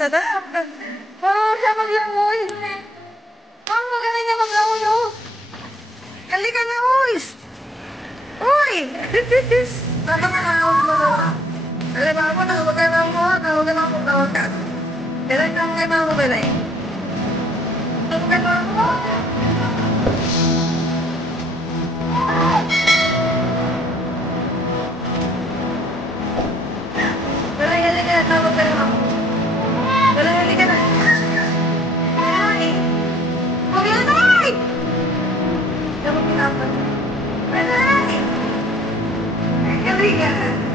Tada! Oh, siya maglangoy! Oh, magaling na maglangoy, oh! Halika na, uy! Uy! Tama ka na, alam mo, nahugalan mo, nahugalan. Kailan ka ngayon mahugalan? Nahugalan mo? Halika na, nahugalan mo. Halika na. Ay! Huwag na, ay! Nahugalan mo. Ay! Halika na.